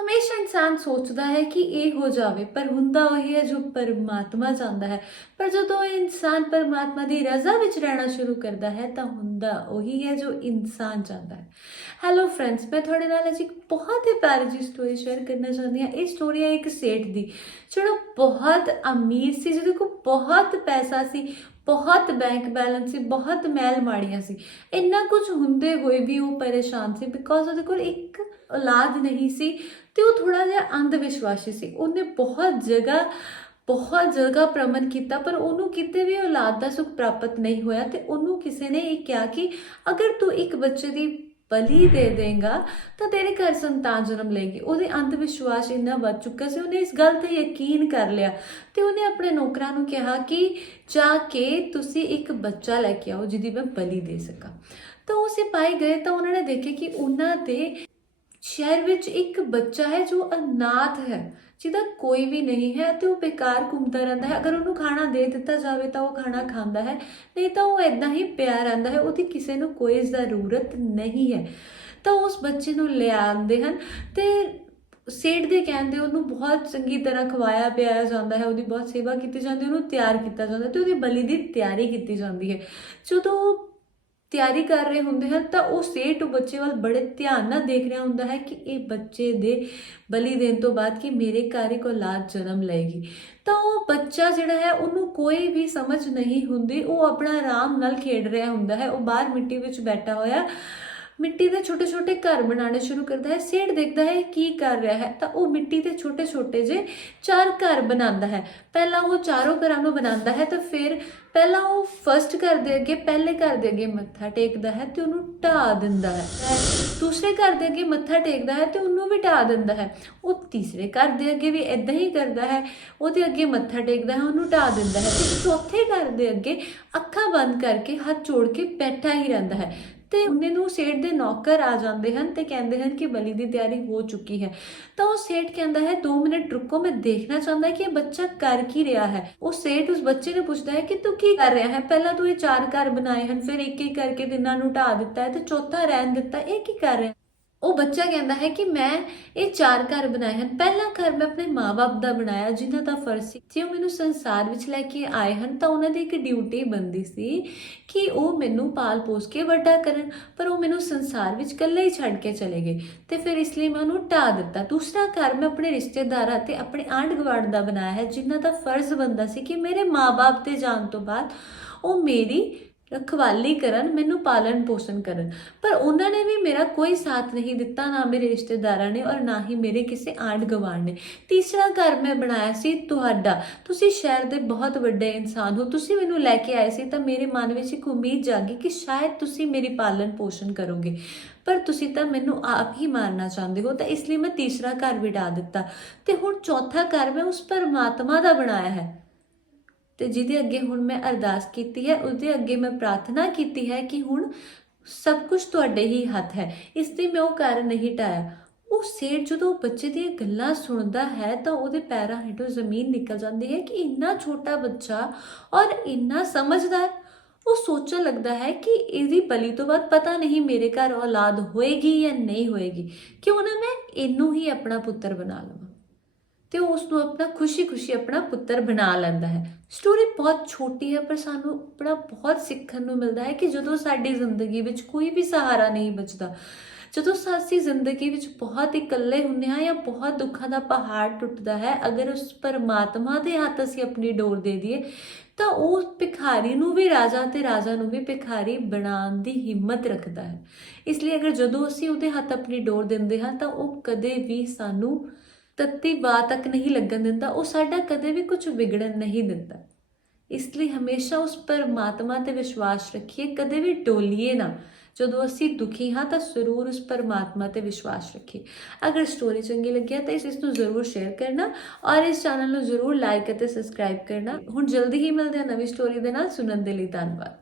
ਹਮੇਸ਼ਾ ਇਨਸਾਨ ਸੋਚਦਾ ਹੈ ਕਿ ਇਹ ਹੋ ਜਾਵੇ, ਪਰ ਹੁੰਦਾ ਉਹੀ ਹੈ ਜੋ ਪਰਮਾਤਮਾ ਚਾਹੁੰਦਾ ਹੈ। ਪਰ ਜਦੋਂ ਇਹ ਇਨਸਾਨ ਪਰਮਾਤਮਾ ਦੀ ਰਜ਼ਾ ਵਿੱਚ ਰਹਿਣਾ ਸ਼ੁਰੂ ਕਰਦਾ ਹੈ, ਤਾਂ ਹੁੰਦਾ ਉਹੀ ਹੈ ਜੋ ਇਨਸਾਨ ਚਾਹੁੰਦਾ ਹੈ। ਹੈਲੋ ਫਰੈਂਡਸ ਮੈਂ ਤੁਹਾਡੇ ਨਾਲ ਅੱਜ ਇੱਕ ਬਹੁਤ ਹੀ ਪਿਆਰੀ ਜਿਹੀ ਸਟੋਰੀ ਸ਼ੇਅਰ ਕਰਨਾ ਚਾਹੁੰਦੀ ਹਾਂ। ਇਹ ਸਟੋਰੀ ਹੈ ਇੱਕ ਸੇਠ ਦੀ। ਜਿਹੜਾ ਬਹੁਤ ਅਮੀਰ ਸੀ, ਜਿਹਦੇ ਕੋਲ ਬਹੁਤ ਪੈਸਾ ਸੀ ਬਹੁਤ ਬੈਂਕ ਬੈਲੈਂਸ ਸੀ, ਬਹੁਤ ਮੈਲ ਮਾੜੀਆਂ ਸੀ। ਇੰਨਾ ਕੁਝ ਹੁੰਦੇ ਹੋਏ ਵੀ ਉਹ ਪਰੇਸ਼ਾਨ ਸੀ ਬਿਕੋਜ਼ ਉਹਦੇ ਕੋਲ ਇੱਕ ਔਲਾਦ ਨਹੀਂ ਸੀ ਤੇ ਉਹ ਥੋੜਾ ਜਿਹਾ ਅੰਧ ਵਿਸ਼ਵਾਸੀ ਸੀ। ਉਹਨੇ ਬਹੁਤ ਜਗ੍ਹਾ ਬਹੁਤ ਜਗ੍ਹਾ ਪ੍ਰਮਨ ਕੀਤਾ, ਪਰ ਉਹਨੂੰ ਕਿਤੇ ਵੀ ਔਲਾਦ ਦਾ ਸੁਖ ਪ੍ਰਾਪਤ ਨਹੀਂ ਹੋਇਆ ਤੇ ਉਹਨੂੰ ਕਿਸੇ ਨੇ ਇਹ ਕਿਹਾ ਕਿ ਅਗਰ ਤੂੰ ਇੱਕ ਬੱਚੇ ਦੀ ਬਲੀ ਦੇ ਦੇਂਗਾ, ਤਾਂ ਤੇਰੇ ਘਰ ਸੰਤਾਨ ਜਨਮ ਲਏਗੀ। ਉਹਦੇ ਅੰਧ ਵਿਸ਼ਵਾਸ ਇੰਨਾ ਵੱਧ ਚੁੱਕਾ ਸੀ, ਉਹਨੇ ਇਸ ਗੱਲ ਤੇ ਯਕੀਨ ਕਰ ਲਿਆ। ਤੇ ਉਹਨੇ ਆਪਣੇ ਨੌਕਰਾਂ ਨੂੰ ਕਿਹਾ ਕਿ ਜਾ ਕੇ ਤੁਸੀਂ ਇੱਕ ਬੱਚਾ ਲੈ ਕੇ ਆਓ ਜਿਹਦੀ ਮੈਂ ਬਲੀ ਦੇ ਸਕਾਂ। ਤਾਂ ਉਹ ਸਿਪਾਹੀ ਗਏ ਤਾਂ ਉਹਨਾਂ ਨੇ ਦੇਖਿਆ ਕਿ ਉਹਨਾਂ ਦੇ ਸ਼ਹਿਰ ਵਿੱਚ ਇੱਕ ਬੱਚਾ ਹੈ ਜੋ ਅਨਾਥ ਹੈ, ਜਿਹਦਾ ਕੋਈ ਵੀ ਨਹੀਂ ਹੈ ਤੇ ਉਹ ਬੇਕਾਰ ਘੁੰਮਦਾ ਰਹਿੰਦਾ ਹੈ। ਅਗਰ ਉਹਨੂੰ ਖਾਣਾ ਦੇ ਦਿੱਤਾ ਜਾਵੇ ਤਾਂ ਉਹ ਖਾਣਾ ਖਾਂਦਾ ਹੈ, ਨਹੀਂ ਤਾਂ ਉਹ ਇਦਾਂ ਹੀ ਪਿਆ ਰਹਿੰਦਾ ਹੈ। ਉਹਦੀ ਕਿਸੇ ਨੂੰ ਕੋਈ ਜ਼ਰੂਰਤ ਨਹੀਂ ਹੈ। ਤਾਂ ਉਸ ਬੱਚੇ ਨੂੰ ਲਿਆਉਂਦੇ ਹਨ ਤੇ ਸੇਠ ਦੇ ਕਹਿੰਦੇ ਉਹਨੂੰ ਬਹੁਤ ਚੰਗੀ ਤਰ੍ਹਾਂ ਖਵਾਇਆ, ਪਿਆਇਆ ਜਾਂਦਾ ਹੈ। ਉਹਦੀ ਬਹੁਤ ਸੇਵਾ ਕੀਤੀ ਜਾਂਦੀ ਹੈ, ਉਹਨੂੰ ਤਿਆਰ ਕੀਤਾ ਜਾਂਦਾ ਹੈ ਤੇ ਉਹਦੀ ਬਲੀ ਦੀ ਤਿਆਰੀ ਕੀਤੀ ਜਾਂਦੀ ਹੈ। ਜਦੋਂ ਤਿਆਰੀ ਕਰ ਰਹੇ ਹੁੰਦੇ ਹਨ, ਤਾਂ ਉਹ ਸੇਠ ਬੱਚੇ ਵੱਲ ਬੜੇ ਧਿਆਨ ਨਾਲ ਦੇਖ ਰਿਹਾ ਹੁੰਦਾ ਹੈ ਕਿ ਇਹ ਬੱਚੇ ਦੇ ਬਲੀ ਦੇਣ ਤੋਂ ਬਾਅਦ ਕਿ ਮੇਰੇ ਘਰ ਇੱਕ ਔਲਾਦ ਜਨਮ ਲਏਗੀ। ਤਾਂ ਉਹ ਬੱਚਾ ਜਿਹੜਾ ਹੈ, ਉਹਨੂੰ ਕੋਈ ਵੀ ਸਮਝ ਨਹੀਂ ਹੁੰਦੀ, ਉਹ ਆਪਣਾ ਆਰਾਮ ਨਾਲ ਖੇਡ ਰਿਹਾ ਹੁੰਦਾ ਹੈ, ਉਹ ਬਾਹਰ ਮਿੱਟੀ ਵਿੱਚ ਬੈਠਾ ਹੋਇਆ ਮਿੱਟੀ ਦੇ ਛੋਟੇ ਛੋਟੇ ਘਰ ਬਣਾਉਣੇ ਸ਼ੁਰੂ ਕਰਦਾ ਹੈ, ਸੇਠ ਦੇਖਦਾ ਹੈ ਕੀ ਕਰ ਰਿਹਾ ਹੈ, ਤਾਂ ਉਹ ਮਿੱਟੀ ਦੇ ਛੋਟੇ ਛੋਟੇ ਜੇ ਚਾਰ ਘਰ ਬਣਾਉਂਦਾ ਹੈ। ਪਹਿਲਾਂ ਉਹ ਚਾਰੋਂ ਘਰਾਂ ਨੂੰ ਬਣਾਉਂਦਾ ਹੈ ਤਾਂ ਫਿਰ ਪਹਿਲਾਂ ਉਹ ਫਰਸਟ ਘਰ ਦੇ ਅੱਗੇ, ਪਹਿਲੇ ਘਰ ਦੇ ਅੱਗੇ ਮੱਥਾ ਟੇਕਦਾ ਹੈ ਤੇ ਉਹਨੂੰ ਢਾ ਦਿੰਦਾ ਹੈ। ਦੂਸਰੇ ਘਰ ਦੇ ਅੱਗੇ ਮੱਥਾ ਟੇਕਦਾ ਹੈ ਤੇ ਉਹਨੂੰ ਵੀ ਢਾ ਦਿੰਦਾ ਹੈ। ਉਹ ਤੀਸਰੇ ਘਰ ਦੇ ਅੱਗੇ ਵੀ ਇਦਾਂ ਹੀ ਕਰਦਾ ਹੈ, ਉਹਦੇ ਅੱਗੇ ਮੱਥਾ ਟੇਕਦਾ ਹੈ, ਉਹਨੂੰ ਢਾ ਦਿੰਦਾ ਹੈ ਤੇ ਚੌਥੇ ਘਰ ਦੇ ਅੱਗੇ ਅੱਖਾਂ ਬੰਦ ਕਰਕੇ ਹੱਥ ਜੋੜ ਕੇ ਬੈਠਾ ਹੀ ਰਹਿੰਦਾ ਹੈ। ਤੇ ਉਹਨੇ ਨੂੰ ਸੇਠ ਦੇ ਨੌਕਰ ਆ ਜਾਂਦੇ ਹਨ ਤੇ ਕਹਿੰਦੇ ਹਨ ਕਿ ਬਲੀ ਦੀ ਤਿਆਰੀ ਹੋ ਚੁੱਕੀ ਹੈ। ਤਾਂ ਉਹ ਸੇਠ ਕਹਿੰਦਾ ਹੈ 2 ਮਿੰਟ ਰੁਕੋ, ਮੈਂ ਦੇਖਣਾ ਚਾਹੁੰਦਾ ਕਿ ਇਹ ਬੱਚਾ ਕਰ ਕੀ ਰਿਹਾ ਹੈ। ਉਹ ਸੇਠ ਉਸ ਬੱਚੇ ਨੂੰ ਪੁੱਛਦਾ ਹੈ ਕਿ ਤੂੰ ਕੀ ਕਰ ਰਿਹਾ ਹੈ? ਪਹਿਲਾਂ ਤੂੰ ਇਹ ਚਾਰ ਘਰ ਬਣਾਏ ਹਨ, ਫਿਰ ਇੱਕ ਇੱਕ ਕਰਕੇ ਦਿਨਾਂ ਨੂੰ ਢਾ ਦਿੱਤਾ ਹੈ ਤੇ ਚੌਥਾ ਰਹਿਣ ਦਿੱਤਾ, ਇਹ ਕੀ ਕਰ ਰਿਹਾ ਉਹ ਬੱਚਾ ਕਹਿੰਦਾ ਹੈ ਕਿ ਮੈਂ ਇਹ ਚਾਰ ਘਰ ਬਣਾਏ ਹਨ। ਪਹਿਲਾ ਘਰ ਮੈਂ ਆਪਣੇ ਮਾਪੇ ਦਾ ਬਣਾਇਆ, ਜਿਨ੍ਹਾਂ ਦਾ ਫਰਜ਼ ਸੀ। ਜੇ ਉਹ ਮੈਨੂੰ ਸੰਸਾਰ ਵਿੱਚ ਲੈ ਕੇ ਆਏ ਹਨ, ਤਾਂ ਉਹਨਾਂ ਦੀ ਇੱਕ ਡਿਊਟੀ ਬਣਦੀ ਸੀ ਕਿ ਉਹ ਮੈਨੂੰ ਪਾਲ ਪੋਸ ਕੇ ਵੱਡਾ ਕਰਨ, ਪਰ ਉਹ ਮੈਨੂੰ ਸੰਸਾਰ ਵਿੱਚ ਇਕੱਲਾ ਹੀ ਛੱਡ ਕੇ ਚਲੇ ਗਏ ਤੇ ਫਿਰ ਇਸ ਲਈ ਮੈਂ ਉਹਨੂੰ ਢਾ ਦਿੱਤਾ। ਦੂਸਰਾ ਘਰ ਮੈਂ ਆਪਣੇ ਰਿਸ਼ਤੇਦਾਰਾਂ ਤੇ ਆਪਣੇ ਆਂਢ ਗੁਆਂਢ ਦਾ ਬਣਾਇਆ ਹੈ, ਜਿਨ੍ਹਾਂ ਦਾ ਫਰਜ਼ ਬੰਦਾ ਸੀ ਕਿ ਮੇਰੇ ਮਾਪੇ 'ਤੇ ਜਾਣ ਤੋਂ ਬਾਅਦ ਉਹ ਮੇਰੀ ਰਖਵਾਲੀ ਕਰਨ, ਮੈਨੂੰ ਪਾਲਣ ਪੋਸ਼ਣ ਕਰਨ। ਪਰ ਉਹਨਾਂ ਨੇ ਵੀ ਮੇਰਾ ਕੋਈ ਸਾਥ ਨਹੀਂ ਦਿੱਤਾ, ਨਾ ਮੇਰੇ ਰਿਸ਼ਤੇਦਾਰਾਂ ਨੇ ਔਰ ਨਾ ਹੀ ਮੇਰੇ ਕਿਸੇ ਆਂਢ ਗੁਆਂਢ ਨੇ। ਤੀਸਰਾ ਘਰ ਮੈਂ ਬਣਾਇਆ ਸੀ ਤੁਹਾਡਾ। ਤੁਸੀਂ ਸ਼ਹਿਰ ਦੇ ਬਹੁਤ ਵੱਡੇ ਇਨਸਾਨ ਹੋ। ਤੁਸੀਂ ਮੈਨੂੰ ਲੈ ਕੇ ਆਏ ਸੀ ਤਾਂ ਮੇਰੇ ਮਨ ਵਿੱਚ ਇੱਕ ਉਮੀਦ ਜਾਗੀ ਕਿ ਸ਼ਾਇਦ ਤੁਸੀਂ ਮੇਰੀ ਪਾਲਣ ਪੋਸ਼ਣ ਕਰੋਗੇ। ਪਰ ਤੁਸੀਂ ਤਾਂ ਮੈਨੂੰ ਆਪ ਹੀ ਮਾਰਨਾ ਚਾਹੁੰਦੇ ਹੋ, ਤਾਂ ਇਸ ਲਈ ਮੈਂ ਤੀਸਰਾ ਘਰ ਵਿਡਾ ਦਿੱਤਾ। ਤੇ ਹੁਣ ਚੌਥਾ ਘਰ ਮੈਂ ਉਸ ਪਰਮਾਤਮਾ ਦਾ ਬਣਾਇਆ ਹੈ। ਤੇ ਜਿਹਦੇ ਅੱਗੇ ਹੁਣ ਮੈਂ ਅਰਦਾਸ ਕੀਤੀ ਹੈ, ਉਹਦੇ ਅੱਗੇ ਮੈਂ ਪ੍ਰਾਰਥਨਾ ਕੀਤੀ ਹੈ ਕਿ ਹੁਣ ਸਭ ਕੁਝ ਤੁਹਾਡੇ ਹੀ ਹੱਥ ਹੈ। ਇਸ ਲਈ ਮੈਂ ਉਹ ਘਰ ਨਹੀਂ ਢਾਇਆ ਉਹ ਸੇਠ ਜਦੋਂ ਉਹ ਬੱਚੇ ਦੀਆਂ ਗੱਲਾਂ ਸੁਣਦਾ ਹੈ ਤਾਂ ਉਹਦੇ ਪੈਰਾਂ ਹੇਠੋਂ ਜ਼ਮੀਨ ਨਿਕਲ ਜਾਂਦੀ ਹੈ ਕਿ ਇੰਨਾ ਛੋਟਾ ਬੱਚਾ ਔਰ ਇੰਨਾ ਸਮਝਦਾਰ। ਉਹ ਸੋਚਣ ਲੱਗਦਾ ਹੈ ਕਿ ਇਹਦੀ ਬਲੀ ਤੋਂ ਬਾਅਦ ਪਤਾ ਨਹੀਂ ਮੇਰੇ ਘਰ ਔਲਾਦ ਹੋਏਗੀ ਜਾਂ ਨਹੀਂ ਹੋਏਗੀ। ਕਿਉਂ ਨਾ ਮੈਂ ਇਹਨੂੰ ਹੀ ਆਪਣਾ ਪੁੱਤਰ ਬਣਾ ਲਵਾਂ। ਤੇ ਉਹ ਉਸ ਨੂੰ ਆਪਣਾ ਖੁਸ਼ੀ-ਖੁਸ਼ੀ ਆਪਣਾ ਪੁੱਤਰ ਬਣਾ ਲੈਂਦਾ ਹੈ। ਸਟੋਰੀ ਬਹੁਤ ਛੋਟੀ ਹੈ, ਪਰ ਸਾਨੂੰ ਬੜਾ ਬਹੁਤ ਸਿੱਖਣ ਨੂੰ ਮਿਲਦਾ ਹੈ ਕਿ ਜਦੋਂ ਸਾਡੀ ਜ਼ਿੰਦਗੀ ਵਿੱਚ ਕੋਈ ਵੀ ਸਹਾਰਾ ਨਹੀਂ ਬਚਦਾ, ਜਦੋਂ ਸਾਸੀ ਜ਼ਿੰਦਗੀ ਵਿੱਚ ਬਹੁਤ ਇਕੱਲੇ ਹੁੰਦੇ ਹਾਂ ਜਾਂ ਬਹੁਤ ਦੁੱਖਾਂ ਦਾ ਪਹਾੜ ਟੁੱਟਦਾ ਹੈ, ਅਗਰ ਉਸ ਪਰਮਾਤਮਾ ਦੇ ਹੱਥ ਅਸੀਂ ਆਪਣੀ ਡੋਰ ਦੇ ਦਈਏ, ਤਾਂ ਉਹ ਭਿਖਾਰੀ ਨੂੰ ਵੀ, ਰਾਜਾ ਤੇ ਰਾਜਾ ਨੂੰ ਵੀ ਭਿਖਾਰੀ ਬਣਾਉਣ ਦੀ ਹਿੰਮਤ ਰੱਖਦਾ ਹੈ। ਇਸ ਲਈ ਅਗਰ ਜਦੋਂ ਅਸੀਂ ਉਹਦੇ ਹੱਥ ਆਪਣੀ ਡੋਰ ਦਿੰਦੇ ਹਾਂ, ਤਾਂ ਉਹ ਕਦੇ ਵੀ ਸਾਨੂੰ ਤੱਤੀ ਬਾਤ ਤੱਕ ਨਹੀਂ ਲੱਗਣ ਦਿੰਦਾ, ਉਹ ਸਾਡਾ ਕਦੇ ਵੀ ਕੁਝ ਵਿਗੜਨ ਨਹੀਂ ਦਿੰਦਾ। ਇਸ ਲਈ ਹਮੇਸ਼ਾ ਉਸ ਪਰਮਾਤਮਾ ਤੇ ਵਿਸ਼ਵਾਸ ਰੱਖੀਏ, ਕਦੇ ਵੀ ਡੋਲੀਏ ਨਾ। ਜਦੋਂ ਅਸੀਂ ਦੁਖੀ ਹਾਂ, ਤਾਂ ਜ਼ਰੂਰ ਉਸ ਪਰਮਾਤਮਾ ਤੇ ਵਿਸ਼ਵਾਸ ਰੱਖੀਏ। ਅਗਰ ਸਟੋਰੀ ਚੰਗੀ ਲੱਗੀ ਹੈ ਤਾਂ ਇਸ ਨੂੰ ਜ਼ਰੂਰ ਸ਼ੇਅਰ ਕਰਨਾ ਔਰ ਇਸ ਚੈਨਲ ਨੂੰ ਜ਼ਰੂਰ ਲਾਈਕ ਅਤੇ ਸਬਸਕ੍ਰਾਈਬ ਕਰਨਾ। ਹੁਣ ਜਲਦੀ ਹੀ ਮਿਲਦੇ ਹਾਂ ਨਵੀਂ ਸਟੋਰੀ ਦੇ ਨਾਲ। ਸੁਣਨ ਦੇ ਲਈ ਧੰਨਵਾਦ।